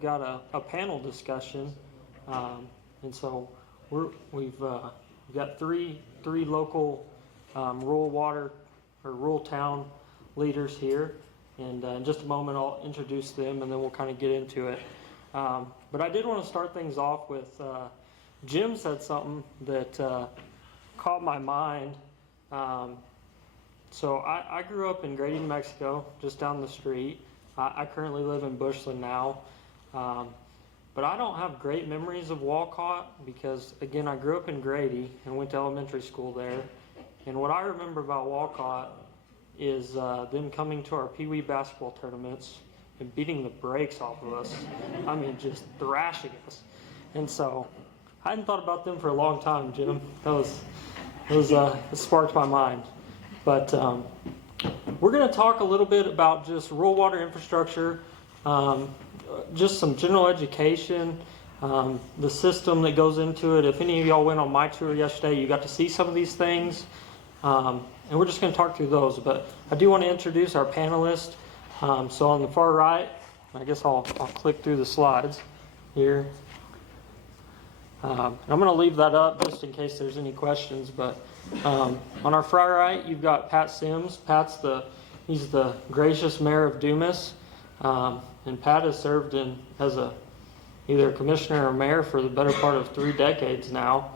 we've got a panel discussion, and so we've got three local rural water or rural town leaders here, and in just a moment I'll introduce them, and then we'll kind of get into it. But I did want to start things off with Jim said something that caught my mind. So I grew up in Grady, New Mexico, just down the street. I currently live in Bushland now. But I don't have great memories of Walcott because, again, I grew up in Grady and went to elementary school there. And what I remember about Walcott is them coming to our Pee Wee basketball tournaments and beating the brakes off of us. I mean, just thrashing us. And so I hadn't thought about them for a long time, Jim. It sparked my mind. But we're going to talk a little bit about just rural water infrastructure, just some general education, the system that goes into it. If any of y'all went on my tour yesterday, you got to see some of these things. And we're just going to talk through those. But I do want to introduce our panelists. So on the far right, I guess I'll click through the slides here. I'm going to leave that up just in case there's any questions. But on our far right, you've got Pat Sims. He's the gracious mayor of Dumas. And Pat has served as either a commissioner or mayor for the better part of 3 decades now.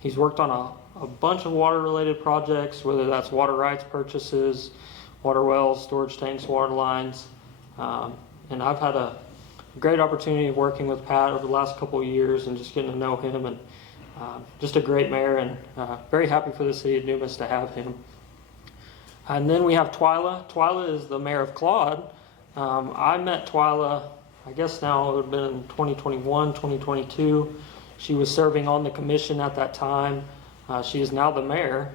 He's worked on a bunch of water-related projects, whether that's water rights purchases, water wells, storage tanks, water lines. And I've had a great opportunity of working with Pat over the last couple of years and just getting to know him. And just a great mayor, and very happy for the city of Dumas to have him. And then we have Twyla. Twyla is the mayor of Claude. I met Twyla, I guess now it would have been in 2021, 2022. She was serving on the commission at that time. She is now the mayor.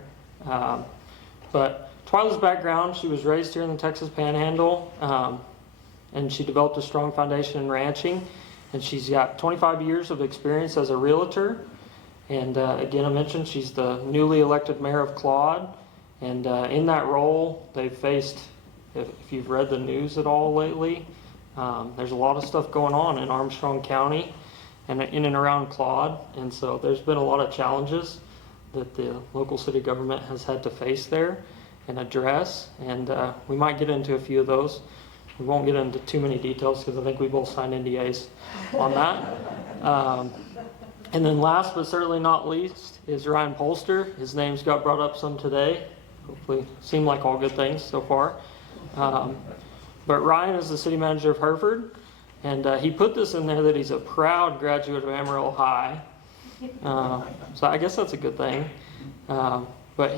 But Twyla's background, she was raised here in the Texas Panhandle, and she developed a strong foundation in ranching. And she's got 25 years of experience as a realtor. And again, I mentioned she's the newly elected mayor of Claude. And in that role, they've faced, if you've read the news at all lately, there's a lot of stuff going on in Armstrong County and in and around Claude. And so there's been a lot of challenges that the local city government has had to face there and address. And we might get into a few of those. We won't get into too many details because I think we both signed NDAs on that. And then last but certainly not least is Ryan Polster. His name's got brought up some today. Hopefully seem like all good things so far. But Ryan is the city manager of Hereford, and he put this in there that he's a proud graduate of Amarillo High. So I guess that's a good thing. But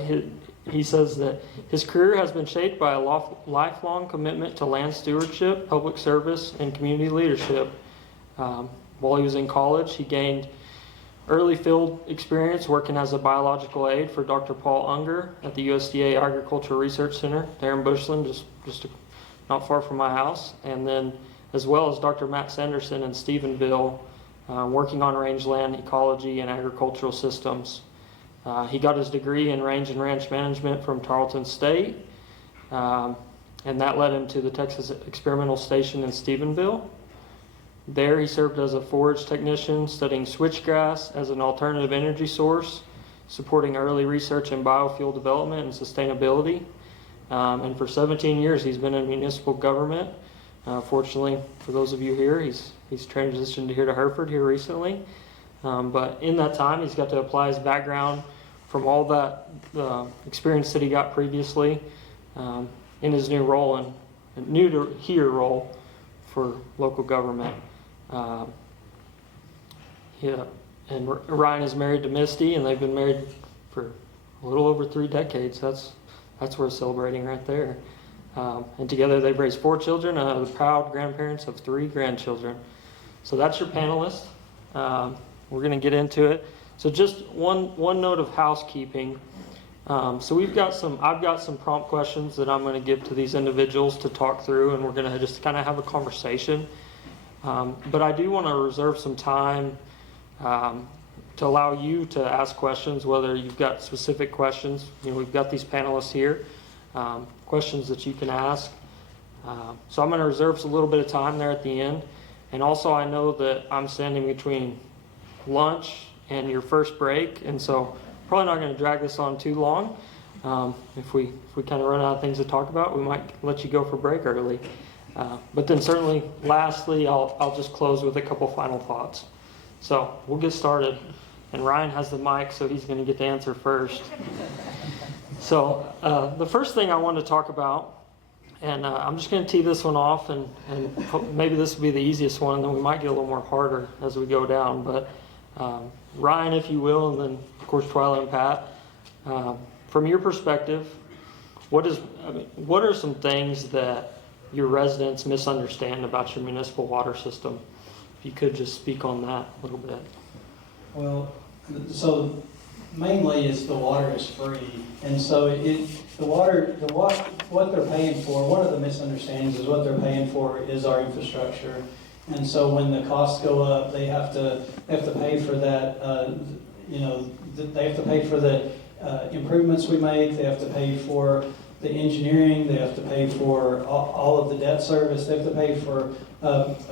he says that his career has been shaped by a lifelong commitment to land stewardship, public service, and community leadership. While he was in college, he gained early field experience working as a biological aide for Dr. Paul Unger at the USDA Agricultural Research Center there in Bushland, just not far from my house. And then as well as Dr. Matt Sanderson in Stephenville, working on rangeland ecology and agricultural systems. He got his degree in range and ranch management from Tarleton State, and that led him to the Texas Experimental Station in Stephenville. There he served as a forage technician studying switchgrass as an alternative energy source, supporting early research in biofuel development and sustainability. And for 17 years he's been in municipal government. Fortunately for those of you here, he's transitioned here to Hereford here recently. But in that time he's got to apply his background from all that experience that he got previously in his new role and new to here role for local government. And Ryan is married to Misty, and they've been married for a little over 3 decades. That's worth celebrating right there. And together they've raised 4 children, the proud grandparents of 3 grandchildren. So that's your panelist. We're going to get into it. So just one note of housekeeping. So I've got some prompt questions that I'm going to give to these individuals to talk through, and we're going to just kind of have a conversation. But I do want to reserve some time to allow you to ask questions, whether you've got specific questions. We've got these panelists here, questions that you can ask. So I'm going to reserve a little bit of time there at the end. And also I know that I'm standing between lunch and your first break, and so probably not going to drag this on too long. If we kind of run out of things to talk about, we might let you go for break early. But then certainly, lastly, I'll just close with a couple final thoughts. So we'll get started. And Ryan has the mic, so he's going to get to answer first. So the first thing I want to talk about, and I'm just going to tee this one off, and maybe this will be the easiest one, and then we might get a little more harder as we go down. But Ryan, if you will, and then of course Twyla and Pat, from your perspective, what are some things that your residents misunderstand about your municipal water system? If you could just speak on that a little bit. Well, so mainly is the water is free, and so what they're paying for. One of the misunderstandings is what they're paying for is our infrastructure, and so when the costs go up, they have to pay for that. They have to pay for the improvements we make. They have to pay for the engineering. They have to pay for all of the debt service. They have to pay for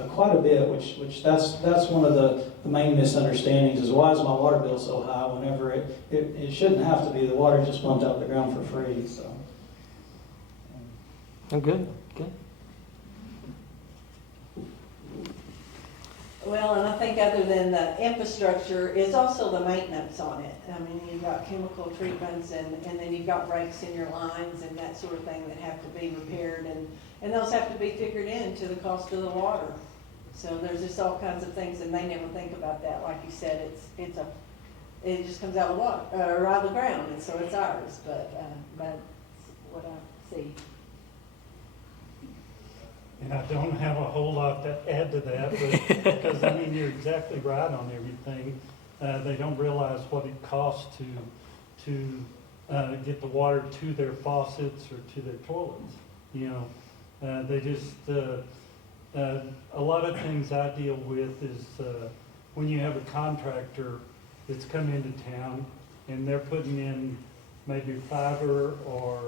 quite a bit, which that's one of the main misunderstandings is why is my water bill so high whenever it shouldn't have to be. The water just pumped out the ground for free. So. Oh, good. Well, and I think other than the infrastructure, is also the maintenance on it. I mean, you've got chemical treatments and then you've got breaks in your lines and that sort of thing that have to be repaired, and those have to be figured into the cost of the water. So there's just all kinds of things, and they never think about that. Like you said, it just comes out of the water, or out of the ground, and so it's ours, but that's what I see. And I don't have a whole lot to add to that, but, because I mean, you're exactly right on everything. They don't realize what it costs to get the water to their faucets or to their toilets. They just, a lot of things I deal with is when you have a contractor that's come into town and they're putting in maybe fiber or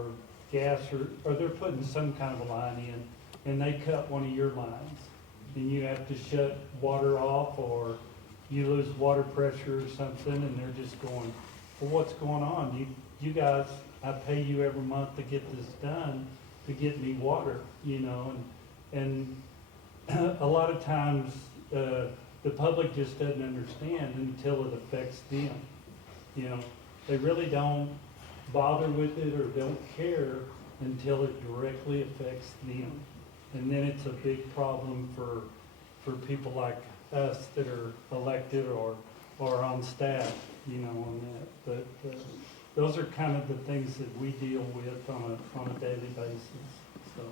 gas, or they're putting some kind of a line in, and they cut one of your lines, and you have to shut water off, or you lose water pressure or something, and they're just going, well, what's going on? You guys, I pay you every month to get this done, to get me water, and a lot of times the public just doesn't understand until it affects them. They really don't bother with it or don't care until it directly affects them. And then it's a big problem for people like us that are elected or on staff, on that. But those are kind of the things that we deal with on a daily basis. So,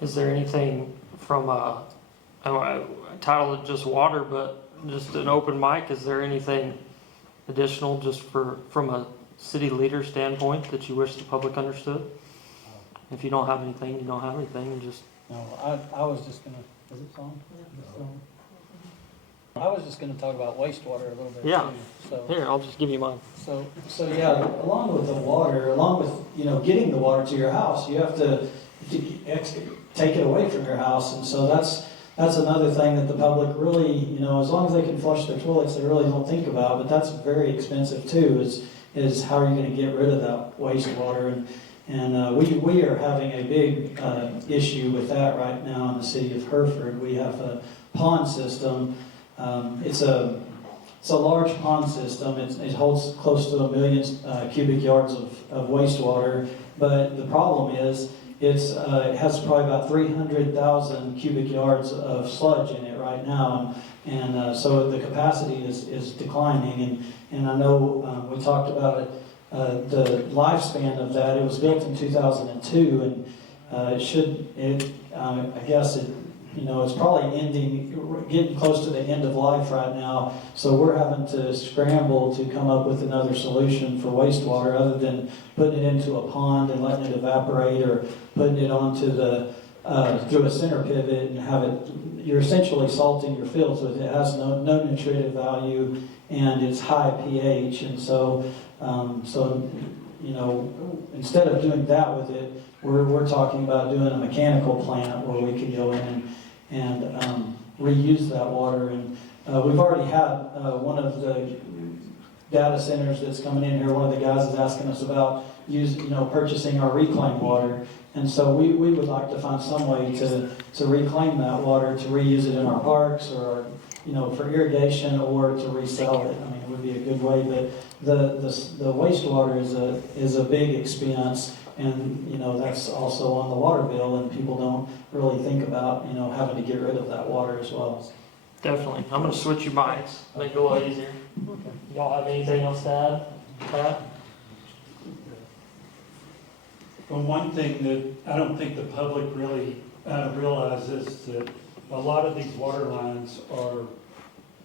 is there anything from I titled it just water, but just an open mic? Is there anything additional just from a city leader standpoint that you wish the public understood? If you don't have anything, you don't have anything. And just No, I was just gonna. Is it on? I was just gonna talk about wastewater a little bit. Yeah. Too, so. Here, I'll just give you mine. So yeah, along with the water, along with getting the water to your house, you have to take it away from your house, and so that's another thing that the public really, as long as they can flush their toilets, they really don't think about. But that's very expensive too. Is how are you going to get rid of that wastewater? And we are having a big issue with that right now in the city of Hereford. We have a pond system. It's a large pond system. It holds close to 1 million cubic yards of wastewater. But the problem is it has probably about 300,000 cubic yards of sludge in it right now. And so the capacity is declining. And I know we talked about it. The lifespan of that, it was built in 2002, and I guess it's probably getting close to the end of life right now. So we're having to scramble to come up with another solution for wastewater other than putting it into a pond and letting it evaporate, or putting it onto through a center pivot and have it. You're essentially salting your fields with it. It has no nutritive value, and it's high pH, and so instead of doing that with it, we're talking about doing a mechanical plant where we can go in and reuse that water. And we've already had one of the data centers that's coming in here. One of the guys is asking us about purchasing our reclaimed water. And so we would like to find some way to reclaim that water, to reuse it in our parks or, for irrigation or to resell it. I mean, it would be a good way, but the wastewater is a big expense, and, that's also on the water bill, and people don't really think about, having to get rid of that water as well. Definitely. I'm going to switch you mics, make it a little easier. Y'all have anything else to add? Pat? Well, one thing that I don't think the public really realizes that a lot of these water lines are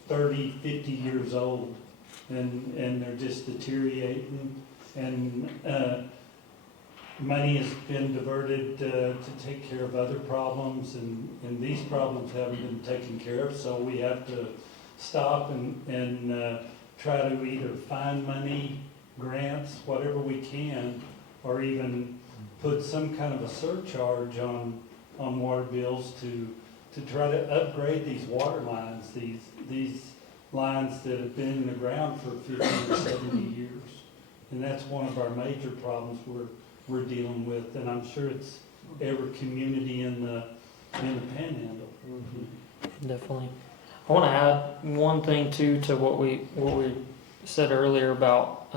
30, 50 years old, and they're just deteriorating, and money has been diverted to take care of other problems, and these problems haven't been taken care of, so we have to stop and try to either find money, grants, whatever we can, or even put some kind of a surcharge on water bills to try to upgrade these water lines, these lines that have been in the ground for 50 or 70 years. And that's one of our major problems we're dealing with, and I'm sure it's every community in the Panhandle. Definitely. I want to add one thing too to what we said earlier about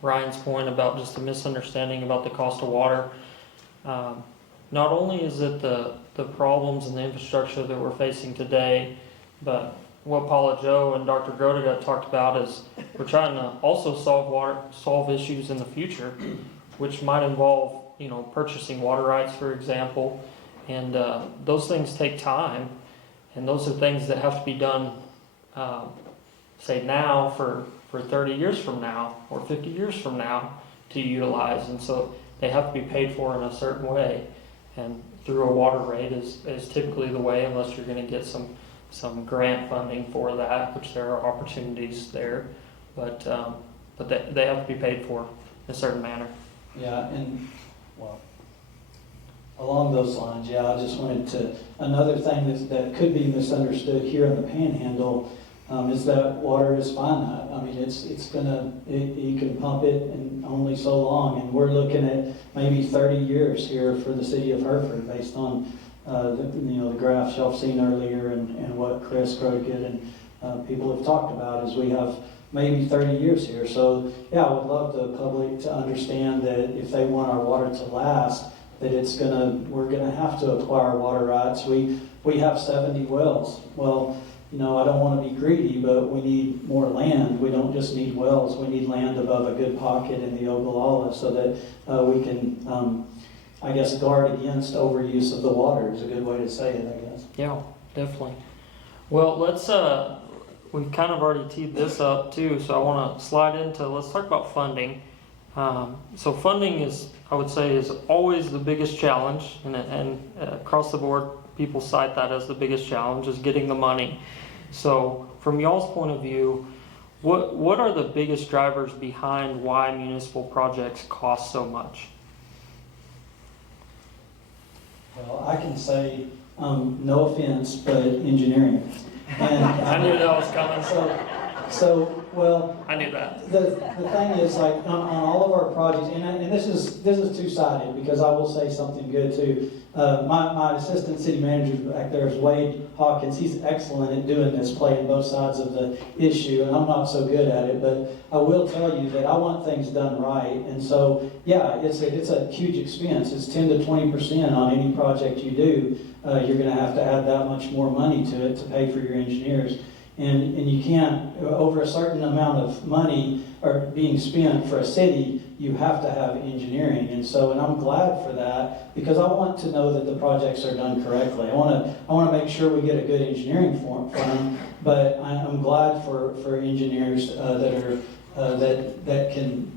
Ryan's point about just the misunderstanding about the cost of water. Not only is it the problems and the infrastructure that we're facing today, but what Paula Joe and Dr. Grodiga talked about is we're trying to also solve issues in the future, which might involve purchasing water rights, for example, and those things take time, and those are things that have to be done, say now for 30 years from now or 50 years from now to utilize, and so they have to be paid for in a certain way, and through a water rate is typically the way, unless you're going to get some grant funding for that, which there are opportunities there, but they have to be paid for in a certain manner. Yeah, and along those lines, I just wanted to, another thing that could be misunderstood here in the Panhandle is that water is finite. I mean, you can pump it in only so long, and we're looking at maybe 30 years here for the city of Hereford, based on the graphs y'all seen earlier and what Chris Crockett and people have talked about, is we have maybe 30 years here. So I would love the public to understand that if they want our water to last, that we're gonna have to acquire water rights. We have 70 wells. Well, I don't want to be greedy, but we need more land. We don't just need wells. We need land above a good pocket in the Ogallala so that we can, guard against overuse of the water is a good way to say it, I guess. Yeah, definitely. Well, we've kind of already teed this up too, so I want to slide into, let's talk about funding. So funding is, I would say, is always the biggest challenge, and across the board, people cite that as the biggest challenge, is getting the money. So from y'all's point of view, what are the biggest drivers behind why municipal projects cost so much? Well, I can say, no offense, but engineering. And, I knew that was coming. I knew that. The thing is, like, on all of our projects, and this is two-sided, because I will say something good too. My assistant city manager back there is Wade Hawkins. He's excellent at doing this, playing both sides of the issue, and I'm not so good at it, but I will tell you that I want things done right. And so, it's a huge expense. It's 10 to 20% on any project you do. You're going to have to add that much more money to it to pay for your engineers. And you can't, over a certain amount of money are being spent for a city, you have to have engineering. And I'm glad for that, because I want to know that the projects are done correctly. I want to make sure we get a good engineering firm, but I'm glad for engineers that can,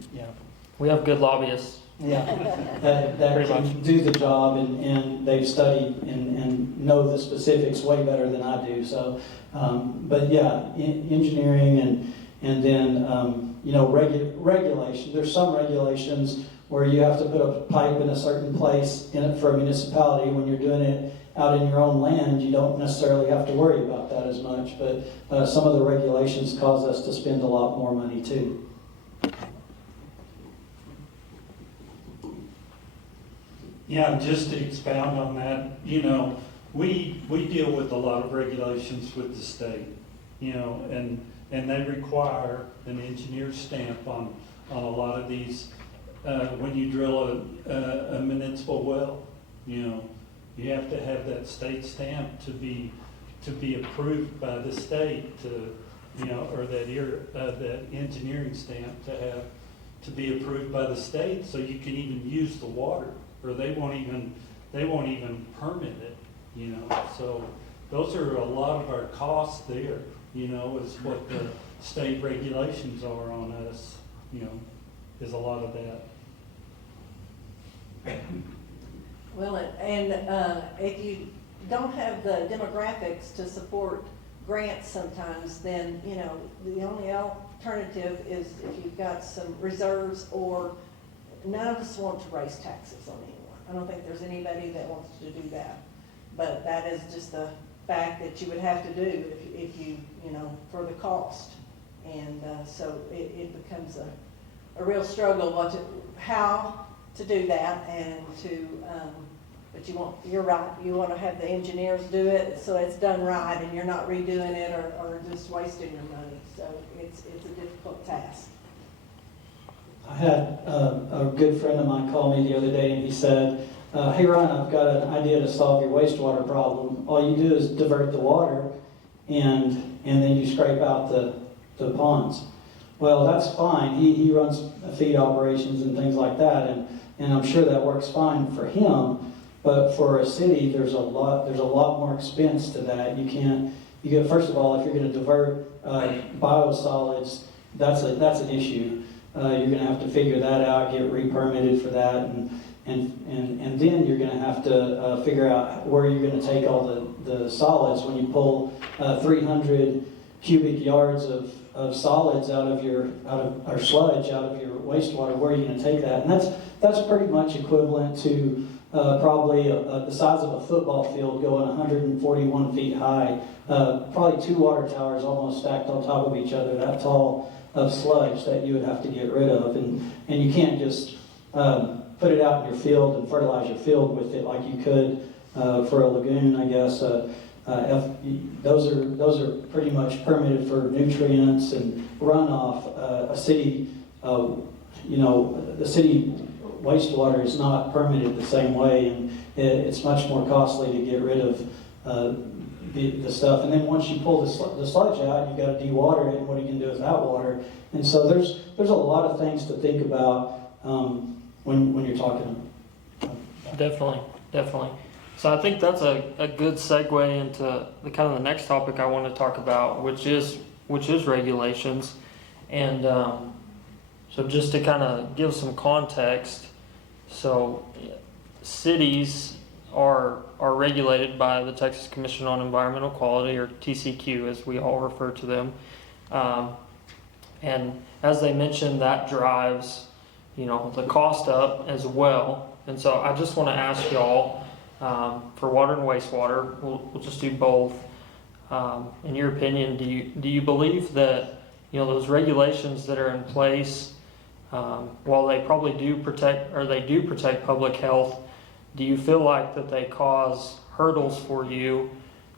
We have good lobbyists. that can do the job, and they've studied and know the specifics way better than I do. So, engineering and then regulation. There's some regulations where you have to put a pipe in a certain place in it for a municipality. When you're doing it out in your own land, you don't necessarily have to worry about that as much, but some of the regulations cause us to spend a lot more money too. Yeah, just to expound on that, you know, we deal with a lot of regulations with the state, you know, and they require an engineer's stamp on a lot of these. When you drill a municipal well, you know, you have to have that state stamp to be approved by the state to, you know, or that engineering stamp to be approved by the state, so you can even use the water, or they won't even permit it, you know. So those are a lot of our costs there, you know, is what the state regulations are on us, you know, is a lot of that. Well, and if you don't have the demographics to support grants sometimes, then, you know, the only alternative is if you've got some reserves, or none of us want to raise taxes on anyone. I don't think there's anybody that wants to do that. But that is just the fact that you would have to do if you know, for the cost. And so it becomes a real struggle how to do that, and but you're right, you want to have the engineers do it so it's done right and you're not redoing it or just wasting your money. So it's a difficult task. I had a good friend of mine call me the other day, and he said, hey Ryan, I've got an idea to solve your wastewater problem. All you do is divert the water and then you scrape out the ponds. Well, that's fine. He runs feed operations and things like that, and I'm sure that works fine for him. But for a city, there's a lot more expense to that. First of all, if you're going to divert biosolids, that's an issue. You're going to have to figure that out, get re-permitted for that, and then you're going to have to figure out where you're going to take all the solids. When you pull 300 cubic yards of solids out of sludge out of your wastewater, where are you going to take that? And that's pretty much equivalent to probably the size of a football field going 141 feet high. Probably 2 water towers almost stacked on top of each other, that tall of sludge that you would have to get rid of. And you can't just put it out in your field and fertilize your field with it like you could for a lagoon, I guess. Those are pretty much permitted for nutrients and runoff. A city, the city wastewater is not permitted the same way, and it's much more costly to get rid of the stuff. And then once you pull the sludge out, you've got to dewater it, and what are you going to do with that water? And so there's a lot of things to think about when you're talking. Definitely. So I think that's a good segue into the kind of the next topic I want to talk about, which is regulations. And so just to kind of give some context, so cities are regulated by the Texas Commission on Environmental Quality, or TCQ as we all refer to them. And as they mentioned, that drives, the cost up as well. And so I just want to ask y'all, for water and wastewater, we'll just do both. In your opinion, do you believe that those regulations that are in place, while they probably do protect public health, do you feel like that they cause hurdles for you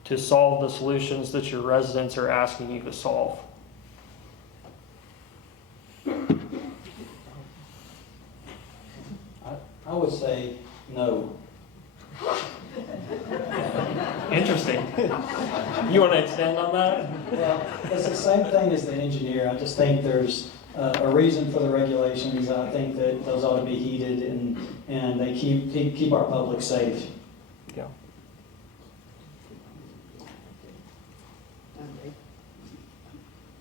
to solve the solutions that your residents are asking you to solve? I would say no. Interesting. You want to extend on that? Well, it's the same thing as the engineer. I just think there's a reason for the regulations. I think that those ought to be heeded, and they keep our public safe. Yeah.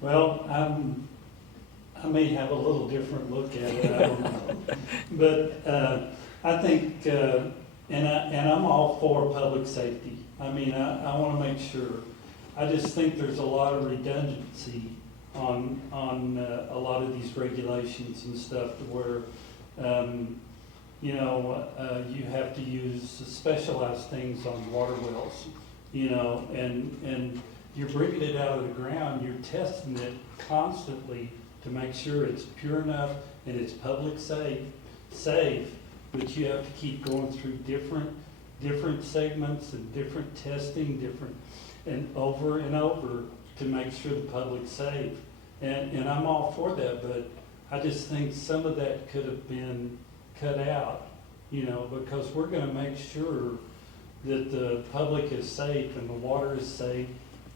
Well, I may have a little different look at it, I don't know. But I think, and I'm all for public safety. I mean, I want to make sure. I just think there's a lot of redundancy on a lot of these regulations and stuff, to where You have to use specialized things on water wells, and you're bringing it out of the ground, you're testing it constantly to make sure it's pure enough and it's public safe, but you have to keep going through different segments and different testing, and over to make sure the public's safe. And I'm all for that, but I just think some of that could have been cut out, because we're gonna make sure that the public is safe and the water is safe,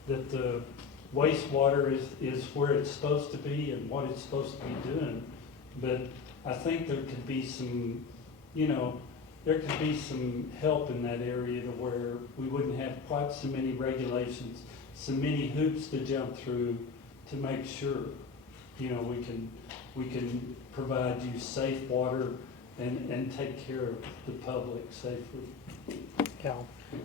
that the wastewater is where it's supposed to be and what it's supposed to be doing. But I think there could be some, help in that area to where we wouldn't have quite so many regulations, so many hoops to jump through to make sure, we can provide you safe water and take care of the public safely. Yeah.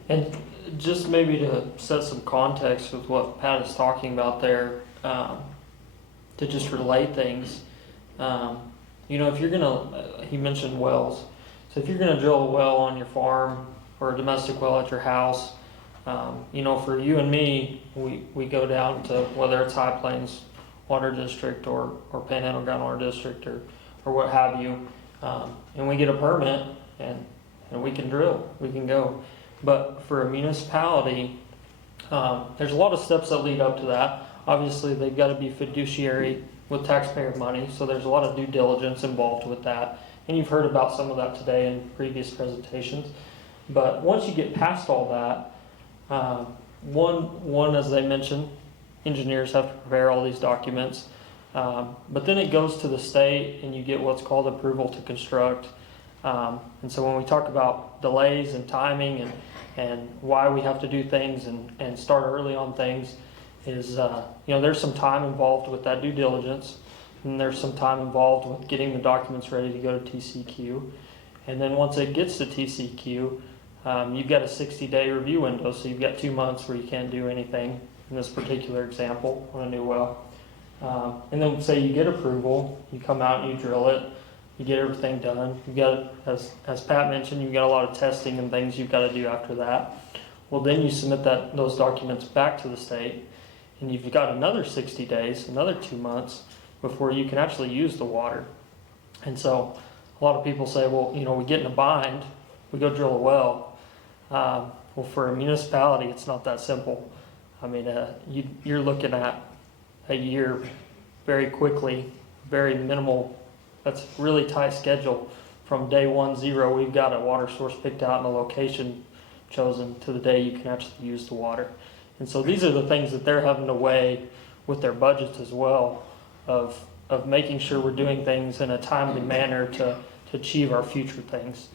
And just maybe to set some context with what Pat is talking about there, to just relate things, if you're gonna, he mentioned wells. So if you're gonna drill a well on your farm or a domestic well at your house, for you and me, we go down to whether it's High Plains Water District or Panhandle Groundwater District or what have you, and we get a permit and we can drill, we can go. But for a municipality, there's a lot of steps that lead up to that. Obviously, they've got to be fiduciary with taxpayer money, so there's a lot of due diligence involved with that. And you've heard about some of that today in previous presentations. But once you get past all that, one, as they mentioned, engineers have to prepare all these documents. But then it goes to the state and you get what's called approval to construct. And so when we talk about delays and timing and why we have to do things and start early on things is, there's some time involved with that due diligence, and there's some time involved with getting the documents ready to go to TCQ. And then once it gets to TCQ, you've got a 60-day review window, so you've got 2 months where you can't do anything in this particular example on a new well. And then say you get approval, you come out and you drill it, you get everything done. You've got, as Pat mentioned, you've got a lot of testing and things you've got to do after that. Well, then you submit those documents back to the state, and you've got another 60 days, another 2 months, before you can actually use the water. And so a lot of people say, well, we get in a bind, we go drill a well. Well, for a municipality, it's not that simple. I mean, you're looking at a year very quickly, very minimal. That's really tight schedule. From day 1-0, we've got a water source picked out and a location chosen to the day you can actually use the water. And so these are the things that they're having to weigh with their budgets as well, of making sure we're doing things in a timely manner to achieve our future things.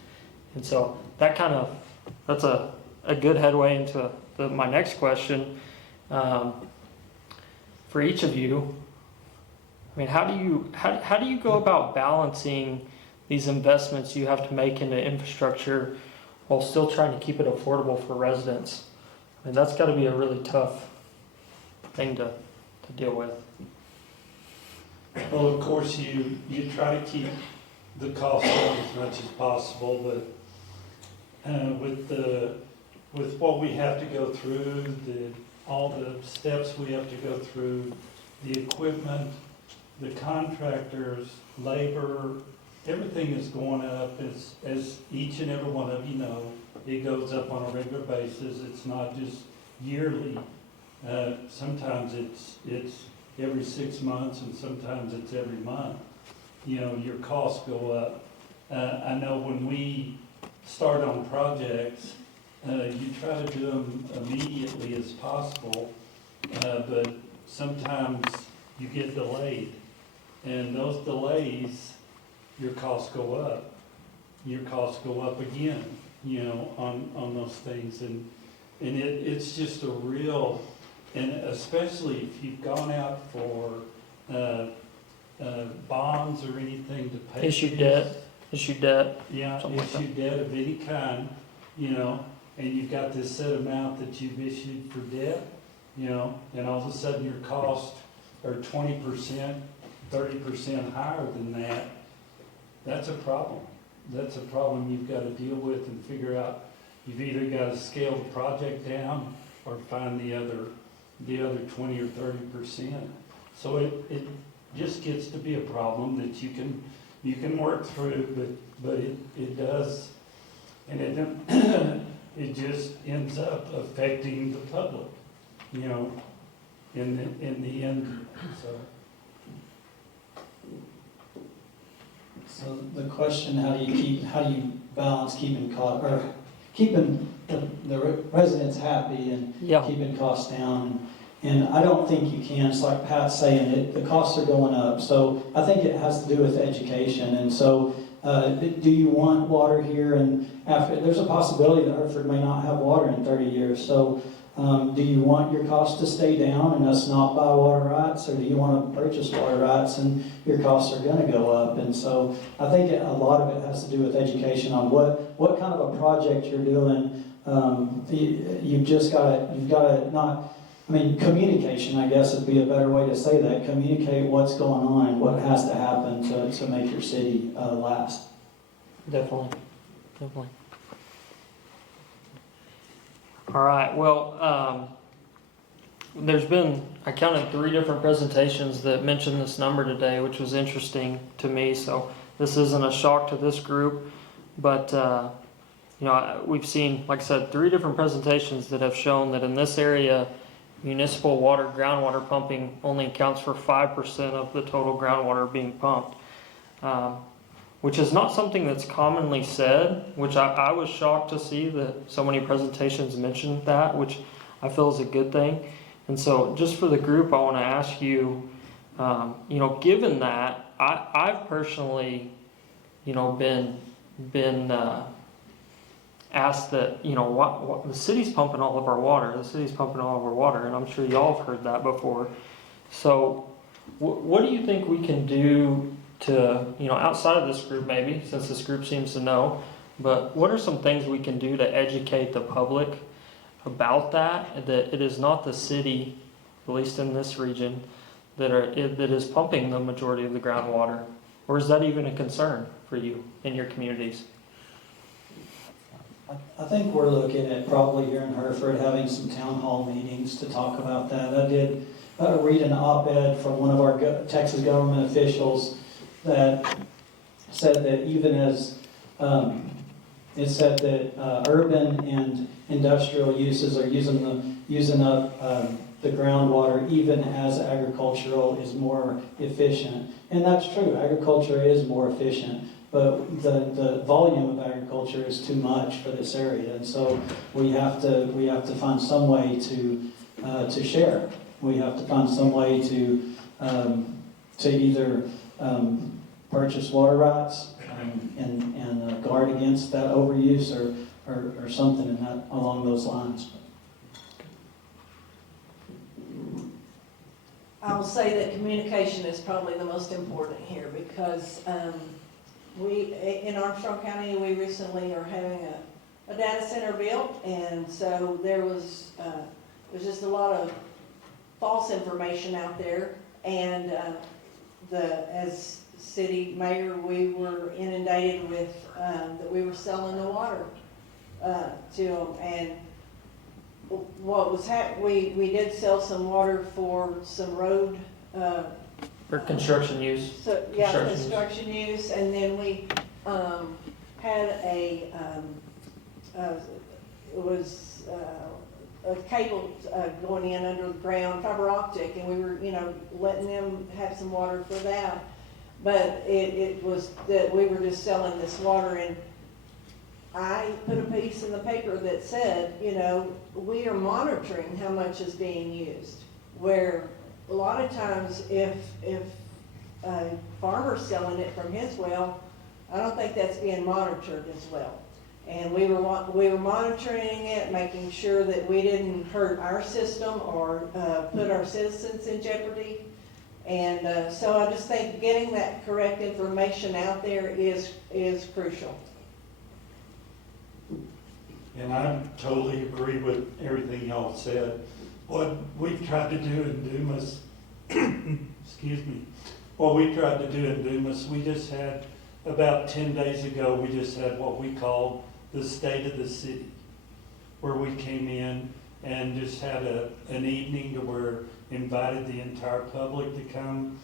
And so that's a good headway into my next question. For each of you, I mean, how do you go about balancing these investments you have to make into infrastructure while still trying to keep it affordable for residents? I mean, that's got to be a really tough thing to deal with. Well, of course, you try to keep the cost down as much as possible, but with what we have to go through, all the steps we have to go through, the equipment, the contractors, labor, everything is going up as each and every one of you know. It goes up on a regular basis. It's not just yearly. Sometimes it's every 6 months, and sometimes it's every month. Your costs go up. I know when we start on projects, you try to do them immediately as possible, but sometimes you get delayed. And those delays, your costs go up. Your costs go up again, on those things. And it's just a real, and especially if you've gone out for bonds or anything to pay. Issue debt. Yeah, Something like issue debt of any kind, and you've got this set amount that you've issued for debt, and all of a sudden your costs are 20%, 30% higher than that. that's a problem. That's a problem you've got to deal with and figure out. You've either got to scale the project down or find the other 20 or 30%. So it just gets to be a problem that you can work through, but it does, and it just ends up affecting the public, you know, in the end, so. So the question, how do you balance keeping the residents happy and Yeah. keeping costs down? And I don't think you can. It's like Pat's saying, the costs are going up. So I think it has to do with education. And so, do you want water here? And after, there's a possibility that Hereford may not have water in 30 years. So, do you want your costs to stay down and us not buy water rights, or do you want to purchase water rights and your costs are going to go up? And so, I think a lot of it has to do with education on what kind of a project you're doing. You've got to not. I mean, communication, I guess, would be a better way to say that. Communicate what's going on and what has to happen to make your city last. Definitely. All right, well, I counted 3 different presentations that mentioned this number today, which was interesting to me. So this isn't a shock to this group, but we've seen, like I said, 3 different presentations that have shown that in this area, municipal water, groundwater pumping only accounts for 5% of the total groundwater being pumped, which is not something that's commonly said, which I was shocked to see that so many presentations mentioned that, which I feel is a good thing. And so just for the group, I want to ask you, given that, I've personally, been asked that, what the city's pumping all of our water, and I'm sure y'all have heard that before. So what do you think we can do to, outside of this group maybe, since this group seems to know, but what are some things we can do to educate the public about that it is not the city, at least in this region, that is pumping the majority of the groundwater? Or is that even a concern for you in your communities? I think we're looking at probably here in Hereford having some town hall meetings to talk about that. I did read an op-ed from one of our Texas government officials that said that even as it said that urban and industrial uses are using up the groundwater, even as agricultural is more efficient. And that's true, agriculture is more efficient, but the volume of agriculture is too much for this area. And so we have to find some way to share. We have to find some way to either purchase water rights and guard against that overuse or something in that along those lines. I'll say that communication is probably the most important here because in Armstrong County, we recently are having a data center built, and so there's just a lot of false information out there, and as city mayor, we were inundated with that we were selling the water to them, and what was we did sell some water for some road For construction use? so yeah, construction use, and then we had a cable going in under the ground, fiber optic, and we were letting them have some water for that. But it was that we were just selling this water, and I put a piece in the paper that said, we are monitoring how much is being used. Where a lot of times, if a farmer's selling it from his well, I don't think that's being monitored as well. And we were monitoring it, making sure that we didn't hurt our system or put our citizens in jeopardy. And so I just think getting that correct information out there is crucial. And I totally agree with everything y'all said. What we've tried to do in Dumas, excuse me, what we tried to do in Dumas, we just had about 10 days ago, we just had what we called the State of the City, where we came in and just had an evening to where invited the entire public to come.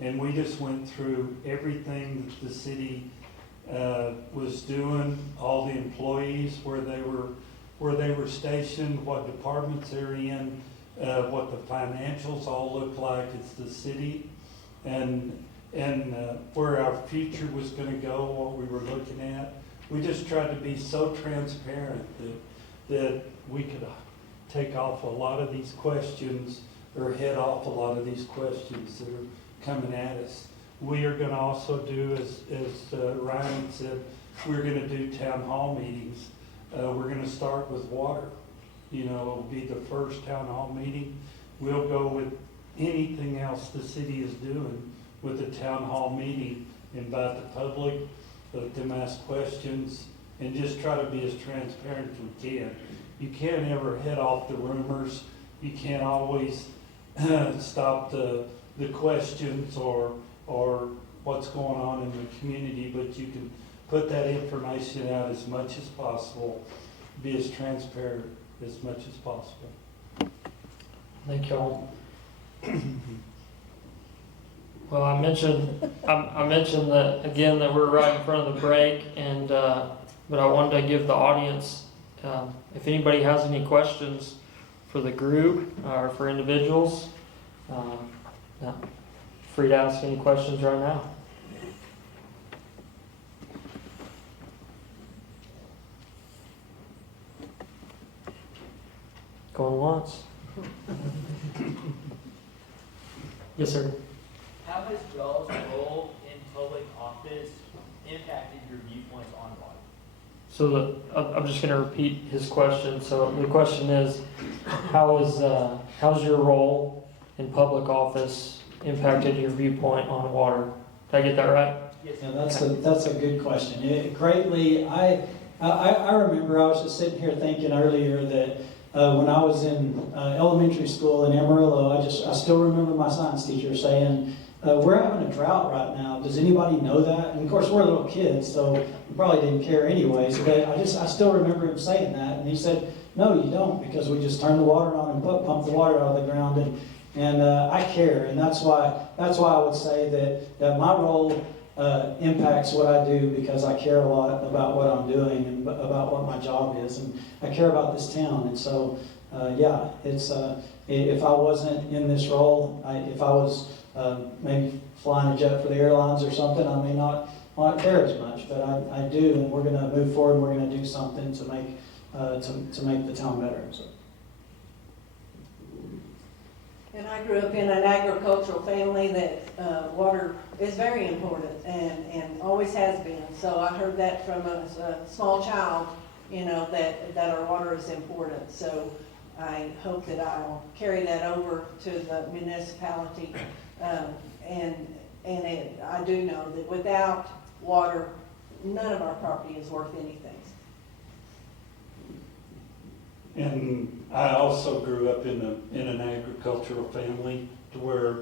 And we just went through everything that the city was doing, all the employees, where they were stationed, what departments they're in, what the financials all look like. It's the city, and where our future was going to go, what we were looking at. We just tried to be so transparent that we could take off a lot of these questions, or head off a lot of these questions that are coming at us. We are going to also do, as Ryan said, we're going to do town hall meetings. We're going to start with water. You know, it'll be the first town hall meeting. We'll go with anything else the city is doing with the town hall meeting. Invite the public, let them ask questions, and just try to be as transparent as we can. You can't ever head off the rumors. You can't always stop the questions or what's going on in the community, but you can put that information out as much as possible, be as transparent as much as possible. Thank y'all. Well, I mentioned that again, that we're right in front of the break, and but I wanted to give the audience, if anybody has any questions for the group or for individuals, yeah, free to ask any questions right now. Going once. Yes, sir. How has y'all's role in public office impacted your viewpoints on water? So I'm just going to repeat his question. So the question is, how's your role in public office impacted your viewpoint on water? Did I get that right? Yes. Yeah, that's a good question. It greatly, I remember I was just sitting here thinking earlier that when I was in elementary school in Amarillo, I still remember my science teacher saying, we're having a drought right now. Does anybody know that? And of course, we're little kids, so we probably didn't care anyways. But I still remember him saying that. And he said, no, you don't, because we just turn the water on and pump the water out of the ground. And I care, and that's why I would say that my role impacts what I do, because I care a lot about what I'm doing and about what my job is, and I care about this town. And so, yeah, it's if I wasn't in this role, if I was maybe flying a jet for the airlines or something, I may not care as much, but I do, and we're going to move forward. And we're going to do something to make the town better. So. And I grew up in an agricultural family that water is very important and always has been. So I heard that from a small child, you know, that our water is important. So I hope that I'll carry that over to the municipality. I do know that without water, none of our property is worth anything. And I also grew up in an agricultural family, to where,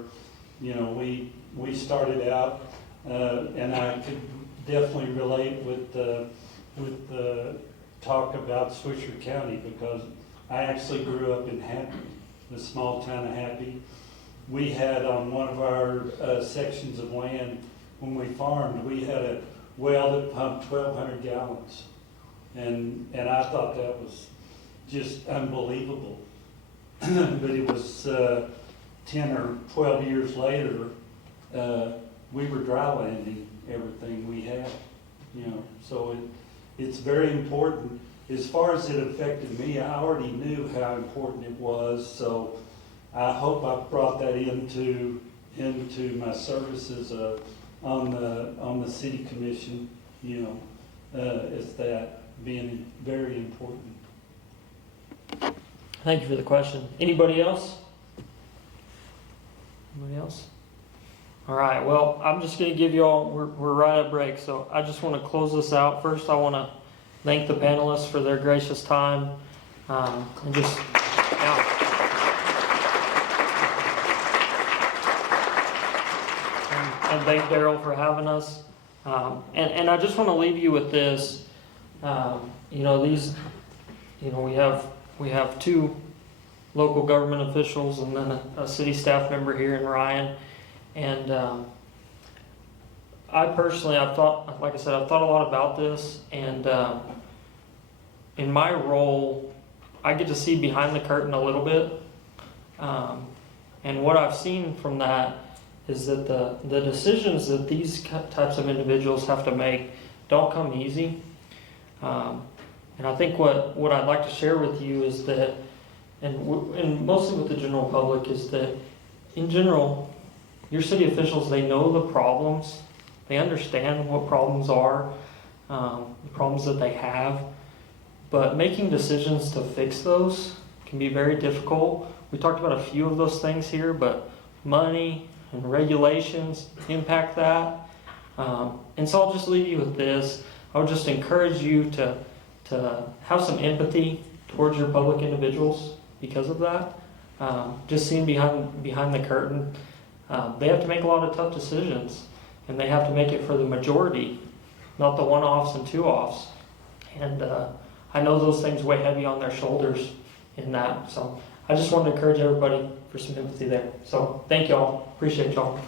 you know, we started out, and I could definitely relate with the talk about Swisher County, because I actually grew up in Happy, the small town of Happy. We had on one of our sections of land, when we farmed, we had a well that pumped 1,200 gallons, and I thought that was just unbelievable. But it was 10 or 12 years later, we were dry landing everything we had, you know. So it's very important. As far as it affected me, I already knew how important it was. So I hope I brought that into my services on the city commission, you know, as that being very important. Thank you for the question. Anybody else? Anybody else? All right. Well, I'm just going to give you all, we're right at break, so I just want to close this out. First, I want to thank the panelists for their gracious time, and just, yeah. And thank Daryl for having us. And I just want to leave you with this. You know, these, you know, we have two local government officials and then a city staff member here in Ryan. And I personally, I've thought, like I said, I've thought a lot about this. And in my role, I get to see behind the curtain a little bit. And what I've seen from that is that the decisions that these types of individuals have to make don't come easy. And I think what I'd like to share with you is that, and mostly with the general public, is that in general, your city officials, they know the problems, they understand what problems are, the problems that they have, but making decisions to fix those can be very difficult. We talked about a few of those things here, but money and regulations impact that. And so I'll just leave you with this. I would just encourage you to have some empathy towards your public individuals because of that. Just seeing behind the curtain, they have to make a lot of tough decisions, and they have to make it for the majority, not the one-offs and two-offs. And I know those things weigh heavy on their shoulders in that. So I just wanted to encourage everybody for some empathy there. So thank y'all. Appreciate y'all.